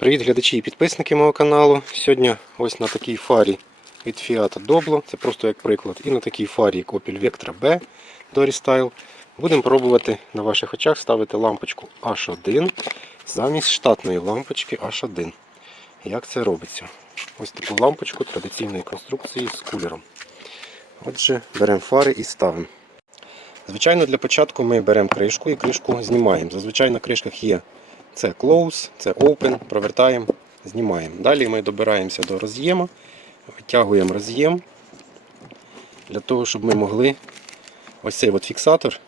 Привіт глядачі і підписники мого каналу. Сьогодні ось на такій фарі від Fiat Doblo, це просто як приклад, і на такій фарі Opel Vectra B до Restyle будемо пробувати на ваших очах ставити лампочку H1 замість штатної лампочки H1. Як це робиться? Ось таку лампочку традиційної конструкції з кулером. Отже, беремо фари і ставимо. Звичайно, для початку ми беремо кришку і кришку знімаємо. Зазвичай на кришках є це close, це open, провертаємо, знімаємо. Далі ми добираємося до роз'єму, витягуємо роз'єм для того, щоб ми могли ось цей от фіксатор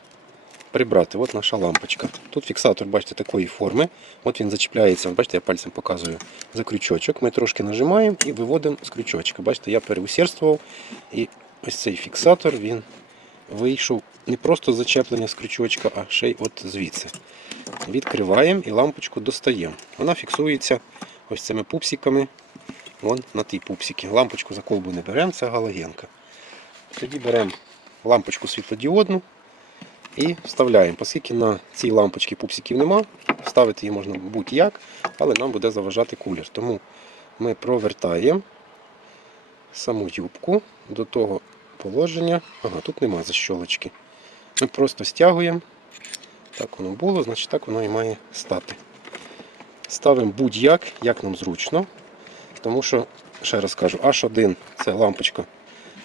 прибрати. От наша лампочка. Тут фіксатор, бачите, такої форми. От він зачіпляється, бачите, я пальцем показую за крючочок. Ми трошки нажимаємо і виводимо з крючочка. Бачите, я переусердствував. І ось цей фіксатор він вийшов не просто зачеплення з крючочка, а ще й от звідси. Відкриваємо і лампочку достаємо. Вона фіксується ось цими пупсиками. Вон на тій пупсики. Лампочку за колбу не беремо, це галогенка. Тоді беремо лампочку світлодіодну і вставляємо. Оскільки на цій лампочці пупсиків нема, вставити її можна будь-як, але нам буде заважати кулер. Тому ми провертаємо саму юбку до того положення. Ага, тут нема защолочки. Ми просто стягуємо. Так воно було, значить так воно і має стати. Ставимо будь-як, як нам зручно. Тому що, ще раз кажу, H1 це лампочка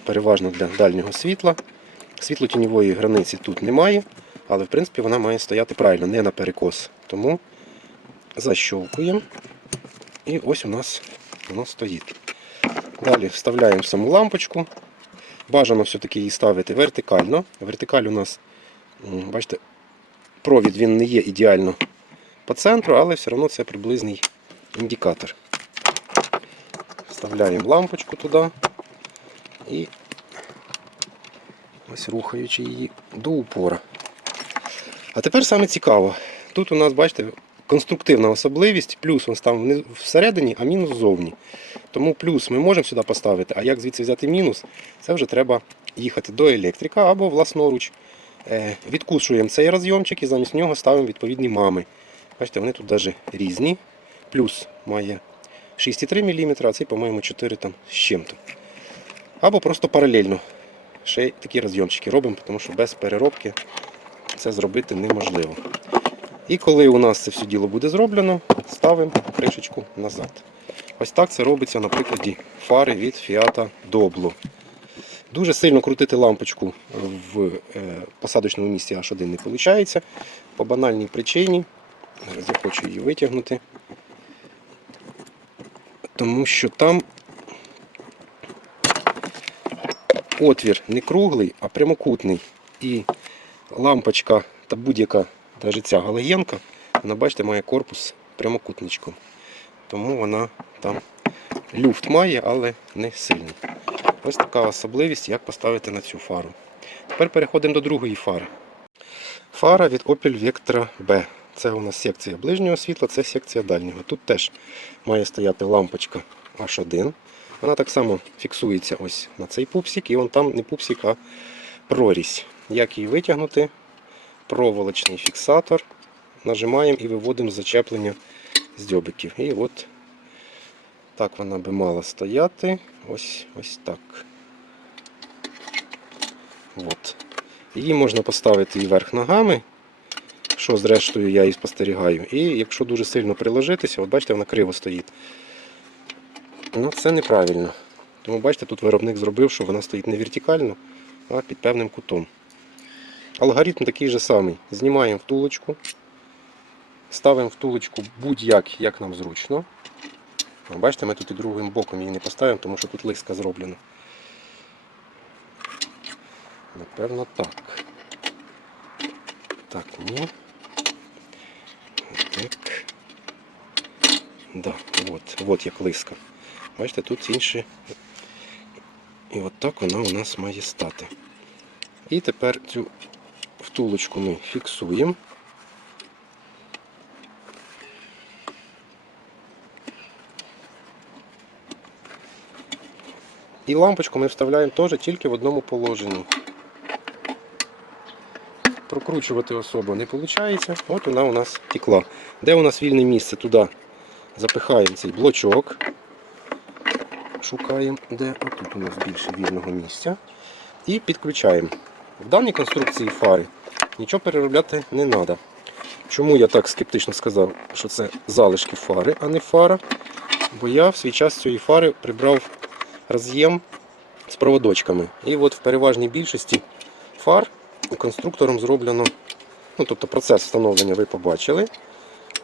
переважно для дальнього світла. Світлотіньової границі тут немає, але в принципі вона має стояти правильно, не на перекос. Тому защолкуємо. І ось у нас воно стоїть. Далі вставляємо саму лампочку. Бажано все-таки її ставити вертикально. Вертикаль у нас, бачите, провід він не є ідеально по центру, але все одно це приблизний індикатор. Вставляємо лампочку туди і ось рухаючи її до упора. А тепер саме цікаво. Тут у нас, бачите, конструктивна особливість, плюс він внизу- всередині, а мінус ззовні. Тому плюс ми можемо сюди поставити, а як звідси взяти мінус, це вже треба їхати до електрика або власноруч. Е, Відкушуємо цей розйомчик і замість нього ставимо відповідні мами. Бачите, вони тут навіть різні. Плюс має 6,3 мм, а цей, по-моєму, 4 там з чим-то. Або просто паралельно. Ще такі розйомчики робимо, тому що без переробки це зробити неможливо. І коли у нас це все діло буде зроблено, ставимо кришечку назад. Ось так це робиться на прикладі фари від Fiat Doblo. Дуже сильно крутити лампочку в е, посадочному місці H1 не виходить. По банальній причині. Зараз я хочу її витягнути. Тому що там отвір не круглий, а прямокутний. І лампочка та будь-яка, навіть ця галогенка, вона, бачите, має корпус прямокутничком. Тому вона там люфт має, але не сильний. Ось така особливість, як поставити на цю фару. Тепер переходимо до другої фари. Фара від Opel Vectra B. Це у нас секція ближнього світла, це секція дальнього. Тут теж має стояти лампочка H1. Вона так само фіксується ось на цей пупсик, і вон там не пупсик, а прорізь. Як її витягнути? Проволочний фіксатор. Нажимаємо і виводимо зачеплення з дзьобиків. І от так вона би мала стояти. Ось ось так. От. Її можна поставити і вверх ногами, що зрештою я і спостерігаю. І якщо дуже сильно приложитися, от бачите, вона криво стоїть. Ну це неправильно. Тому бачите, тут виробник зробив, що вона стоїть не вертикально, а під певним кутом. Алгоритм такий же самий. Знімаємо втулочку, ставимо втулочку будь-як, як нам зручно. Бачите, ми тут і другим боком її не поставимо, тому що тут лиска зроблена. Напевно так. Так, ні. Так. Да, от, от як лиска. Бачите, тут інші. І от так вона у нас має стати. І тепер цю втулочку ми фіксуємо. І лампочку ми вставляємо теж тільки в одному положенні. Прокручувати особо не виходить. От вона у нас текла. Де у нас вільне місце? Туди запихаємо цей блочок. Шукаємо, де а тут у нас більше вільного місця. І підключаємо. В даній конструкції фари нічого переробляти не треба. Чому я так скептично сказав, що це залишки фари, а не фара? Бо я в свій час цієї фари прибрав роз'єм з проводочками. І от в переважній більшості фар конструктором зроблено, ну тобто процес встановлення ви побачили.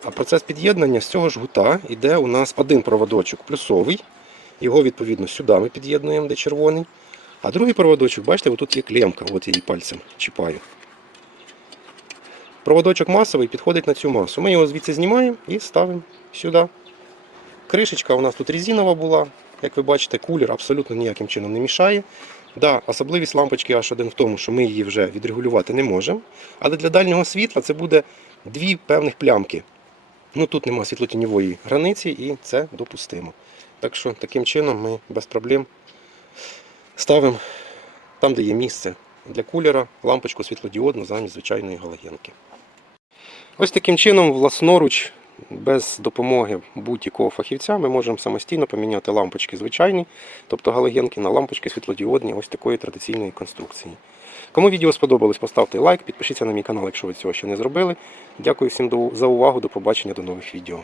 А процес під'єднання з цього жгута йде у нас один проводочок плюсовий. Його відповідно сюди ми під'єднуємо, де червоний. А другий проводочок, бачите, отут є клемка, от я її пальцем чіпаю. Проводочок масовий підходить на цю масу. Ми його звідси знімаємо і ставимо сюди. Кришечка у нас тут резинова була. Як ви бачите, кулер абсолютно ніяким чином не мішає. Да, особливість лампочки H1 в тому, що ми її вже відрегулювати не можемо. Але для дальнього світла це буде дві певних плямки. Ну Тут немає світлотіньової границі і це допустимо. Так що таким чином ми без проблем ставимо там, де є місце для кулера, лампочку світлодіодну замість звичайної галогенки. Ось таким чином, власноруч, без допомоги будь-якого фахівця, ми можемо самостійно поміняти лампочки звичайні, тобто галогенки на лампочки світлодіодні ось такої традиційної конструкції. Кому відео сподобалось, поставте лайк, підпишіться на мій канал, якщо ви цього ще не зробили. Дякую всім за увагу, до побачення, до нових відео.